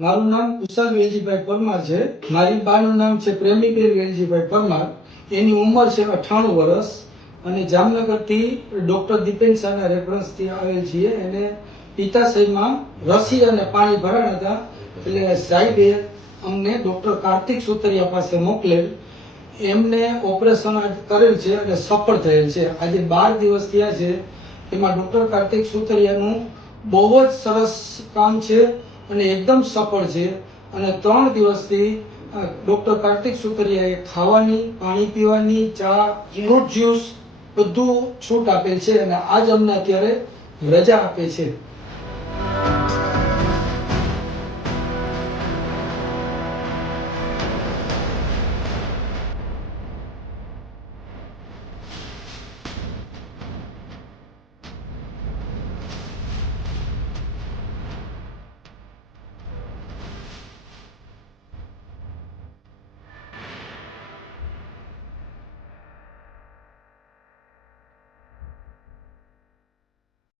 મારું નામ કુશાલ વેલજીભાઈ પરમાર છે. મારી બાનું નામ છે પ્રેમીબેન વેલજીભાઈ પરમાર. એની ઉંમર છે 98 વર્ષ અને જામનગરથી ડોક્ટર દીપેન શાહના રેફરન્સથી આવેલ છીએ. એને પિત્તાશયમાં રસી અને પાણી ભરાણ હતા એટલે સાહેબે અમને ડોક્ટર કાર્તિક સુતરિયા પાસે મોકલેલ. એમને ઓપરેશન કરેલ છે અને સફળ થયેલ છે. આજે 12 દિવસ થયા છે. એમાં ડોક્ટર કાર્તિક સુતરિયાનું બહુ જ સરસ કામ છે અને એકદમ સફળ છે. અને 3 દિવસથી ડોક્ટર કાર્તિક સુતરિયાએ ખાવાની, પાણી પીવાની, ચા, ફ્રૂટ જ્યુસ બધું છૂટ આપેલ છે અને આજ અમને અત્યારે રજા આપે છે.